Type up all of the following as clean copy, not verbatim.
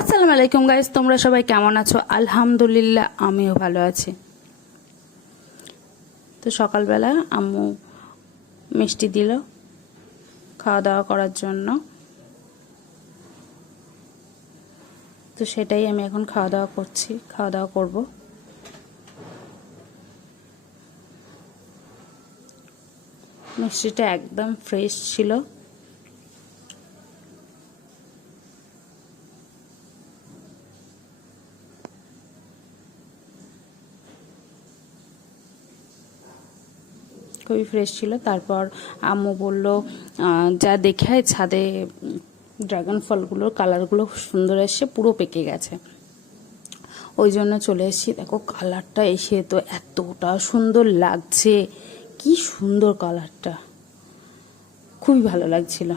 আসসালামু আলাইকুম গাইস, তোমরা সবাই কেমন আছো? আলহামদুলিল্লাহ আমিও ভালো আছি। তো সকালবেলা আম্মু মিষ্টি দিল খাওয়া দাওয়া করার জন্য, তো সেটাই আমি এখন খাওয়া দাওয়া করছি, খাওয়া দাওয়া করব। মিষ্টিটা একদম ফ্রেশ ছিল। খুবই ফ্রেশ ছিল। তারপর আম্মু বলল যা দেখে ছাদে ড্রাগন ফলগুলোর কালারগুলো সুন্দর এসে পুরো পেকে গেছে, ওই জন্য চলে এসেছি। দেখো কালারটা এসে তো এতটা সুন্দর লাগছে, কি সুন্দর কালারটা, খুবই ভালো লাগছিল।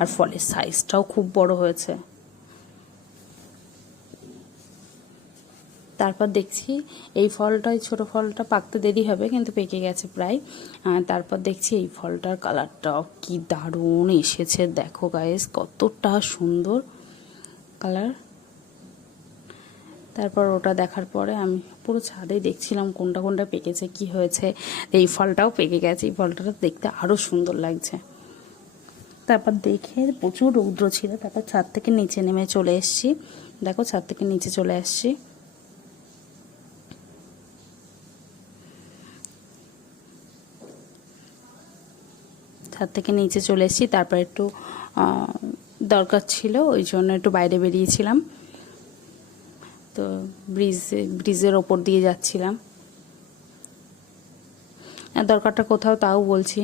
আর ফলের সাইজটাও খুব বড় হয়েছে। তারপর দেখছি এই ফলটাই, ছোট ফলটা পাকতে দেরি হবে কিন্তু পেকে গেছে প্রায়। তারপর দেখছি এই ফলটার কালারটাও কি দারুণ এসেছে, দেখো গাইস কতটা সুন্দর কালার। তারপর ওটা দেখার পরে আমি পুরো ছাদে দেখছিলাম কোনটা কোনটা পেকেছে, কি হয়েছে। এই ফলটাও পেকে গেছে, এই ফলটা দেখতে আরও সুন্দর লাগছে। তারপর দেখে প্রচুর রৌদ্র ছিল, তারপর ছাদ থেকে নিচে নেমে চলে এসেছি। দেখো ছাদ থেকে নিচে চলে আসছি। ছাদ থেকে নিচে চলে এসেছি। তারপর একটু দরকার ছিল, ওই জন্য একটু বাইরে বেরিয়েছিলাম। তো ব্রিজের ওপর দিয়ে যাচ্ছিলাম। দরকারটা কোথাও তাও বলছি,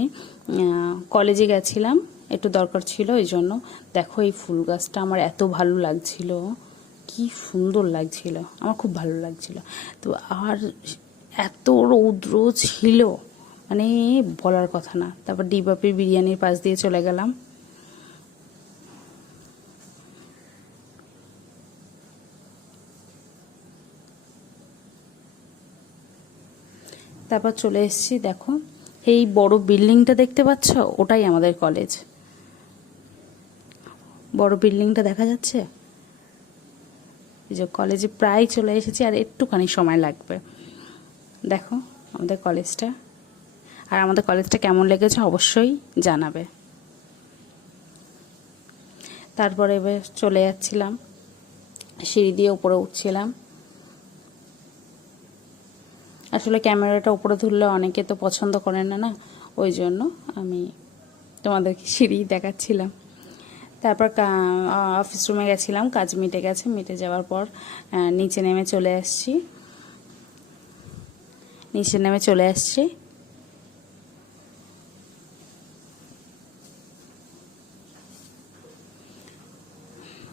কলেজে গেছিলাম, একটু দরকার ছিল ওই জন্য। দেখো এই ফুল গাছটা আমার এত ভালো লাগছিল, কি সুন্দর লাগছিল, আমার খুব ভালো লাগছিল। তো আর এত রৌদ্র ছিল মানে বলার কথা না। তারপর ডিবাপির বিরিয়ানির পাশ দিয়ে চলে গেলাম। তারপর চলে এসেছি। দেখো এই বড় বিল্ডিংটা দেখতে পাচ্ছ, ওটাই আমাদের কলেজ। বড় বিল্ডিংটা দেখা যাচ্ছে, এই যে কলেজে প্রায় চলে এসেছি, আর একটুখানি সময় লাগবে। দেখো আমাদের কলেজটা, আর আমাদের কলেজটা কেমন লেগেছে অবশ্যই জানাবে। তারপরে এবার চলে যাচ্ছিলাম, সিঁড়ি দিয়ে উপরে উঠছিলাম। আসলে ক্যামেরাটা উপরে ধরলে অনেকে তো পছন্দ করে না, না ওই জন্য আমি তোমাদেরকে সিঁড়ি দেখাচ্ছিলাম। তারপর অফিস রুমে গেছিলাম, কাজ মিটে গেছে। মিটে যাওয়ার পর নিচে নেমে চলে আসছি।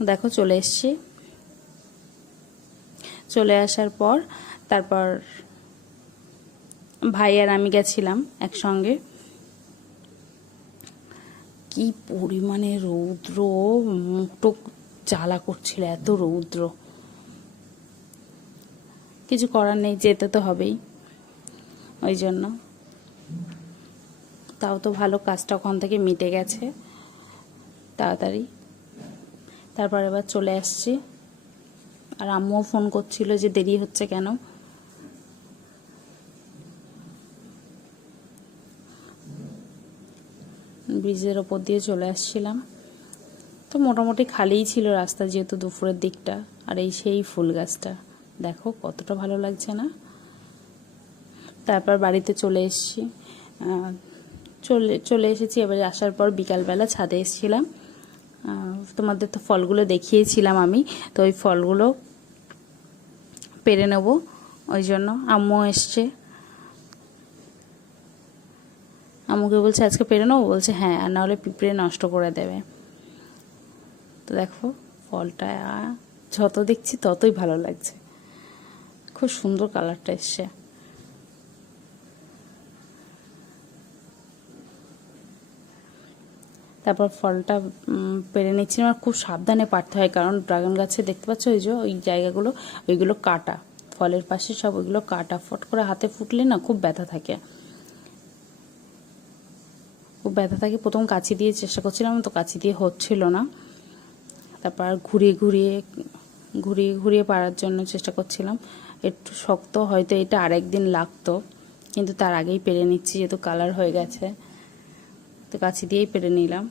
দেখো চলে এসছি। চলে আসার পর তারপর ভাই আর আমি গেছিলাম একসঙ্গে। কি পরিমাণে রৌদ্র, মুখটো জ্বালা করছিল, এত রৌদ্র। কিছু করার নেই, যেতে তো হবেই, ওই জন্য। তাও তো ভালো, কাজটা ওখান থেকে মিটে গেছে তাড়াতাড়ি। তারপর এবার চলে আসছি। আর আম্মুও ফোন করছিল যে দেরি হচ্ছে কেন। ব্রিজের ওপর দিয়ে চলে আসছিলাম। তো মোটামুটি খালিই ছিল রাস্তা, যেহেতু দুপুরের দিকটা। আর এই সেই ফুল গাছটা দেখো কতটা ভালো লাগছে না। তারপর বাড়িতে চলে এসেছি। চলে এসেছি। এবারে আসার পর বিকালবেলা ছাদে এসেছিলাম। তোমাদের তো ফলগুলো দেখিয়েছিলাম আমি, তো ওই ফলগুলো পেরে নেব, ওই জন্য আম্মু এসছে। আম্মুকে বলছে আজকে পেরে নেবো, বলছে হ্যাঁ, আর নাহলে পিঁপড়ে নষ্ট করে দেবে। তো দেখো ফলটা যত দেখছি ততই ভালো লাগছে, খুব সুন্দর কালারটা এসছে। তারপর ফলটা পেরে নিচ্ছি। আমার খুব সাবধানে পারতে হয়, কারণ ড্রাগন গাছে দেখতে পাচ্ছ ওই যে ওই জায়গাগুলো, ওইগুলো কাটা, ফলের পাশে সব ওইগুলো কাটা। ফট করে হাতে ফুটলে না খুব ব্যথা থাকে, খুব ব্যথা থাকে। প্রথম কাঁচি দিয়ে চেষ্টা করছিলাম, তো কাঁচি দিয়ে হচ্ছিল না। তারপর ঘুরিয়ে ঘুরিয়ে ঘুরিয়ে ঘুরিয়ে পাড়ার জন্য চেষ্টা করছিলাম। একটু শক্ত, হয়তো এটা আরেকদিন লাগতো, কিন্তু তার আগেই পেরে নিচ্ছি যেহেতু কালার হয়ে গেছে, তো কাছি দিয়েই পেরে নিলাম।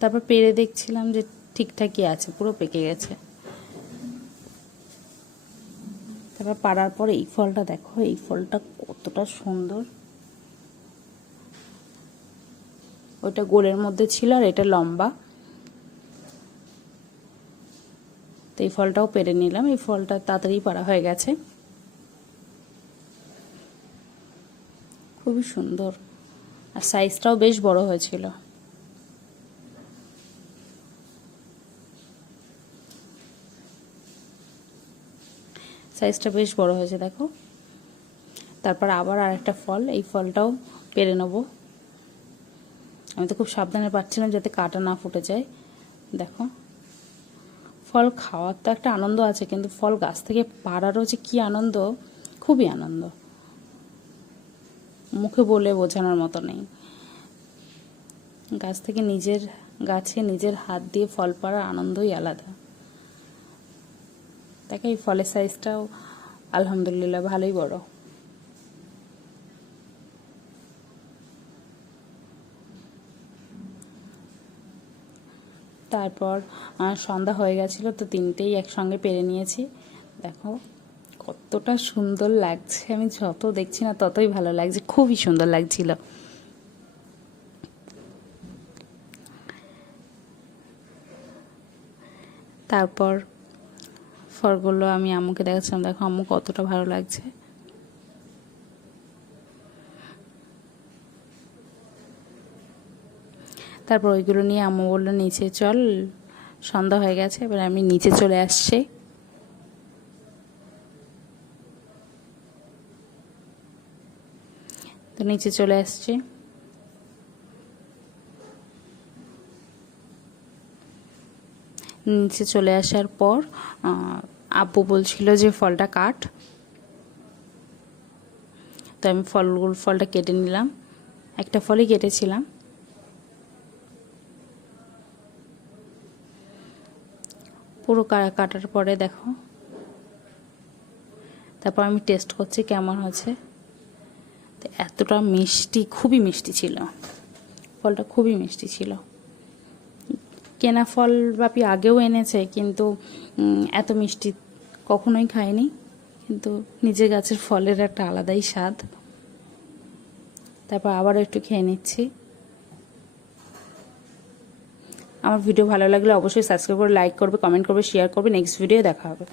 তারপর পেরে দেখছিলাম যে ঠিকঠাকই আছে, পুরো পেকে গেছে। তারপর পাড়ার পর এই ফলটা দেখো, এই ফলটা কতটা সুন্দর। ওইটা গোলের মধ্যে ছিল আর এটা লম্বা। তো এই ফলটাও পেরে নিলাম। এই ফলটা তাড়াতাড়ি পাড়া হয়ে গেছে, খুবই সুন্দর, আর সাইজটাও বেশ বড় হয়েছিল। সাইজটা বেশ বড় হয়েছে দেখো। তারপর আবার আরেকটা ফল, এই ফলটাও পেরে নেব। আমি তো খুব সাবধানে পাচ্ছিলাম যাতে কাঁটা না ফুটে যায়। দেখো, ফল খাওয়ার তো একটা আনন্দ আছে, কিন্তু ফল গাছ থেকে পাড়ারও যে কী আনন্দ, খুবই আনন্দ, মুখে বলে বোঝানোর মতো নেই। গাছ থেকে নিজের গাছে নিজের হাত দিয়ে ফল পাড়ার আনন্দই আলাদা। দেখো, এই ফলের সাইজটাও আলহামদুলিল্লাহ ভালোই বড়। তারপর সন্ধ্যা হয়ে গেছিলো, তো তিনটেই একসঙ্গে পেরে নিয়েছি। দেখো কতটা সুন্দর লাগছে, আমি যত দেখছি না ততই ভালো লাগছে, খুবই সুন্দর লাগছিল। তারপর ফলগুলো আমি আম্মুকে দেখাচ্ছিলাম, দেখো আম্মু কতটা ভালো লাগছে। তারপর ওইগুলো নিয়ে আম্মু বললো নিচে চল, সন্ধ্যা হয়ে গেছে। এবার আমি নিচে চলে আসছি। তো নিচে চলে আসছি। নিচে চলে আসার পর আব্বু বলছিল যে ফলটা কাট, তো আমি ফলটা কেটে নিলাম। একটা ফলই কেটেছিলাম। পুরো কাটার পরে দেখো, তারপর আমি টেস্ট করছি কেমন হয়েছে। তো এতটা মিষ্টি, খুবই মিষ্টি ছিল ফলটা, খুবই মিষ্টি ছিল। কেনা ফল বাপি আগেও এনেছে, কিন্তু এত মিষ্টি কখনোই খাইনি। কিন্তু নিজের গাছের ফলের একটা আলাদাই স্বাদ। তারপর আবার একটু খেয়ে নিচ্ছি। আমার ভিডিও ভালো লাগলে অবশ্যই সাবস্ক্রাইব করে, লাইক করবে, কমেন্ট করবে, শেয়ার করবে। নেক্সট ভিডিও দেখা হবে।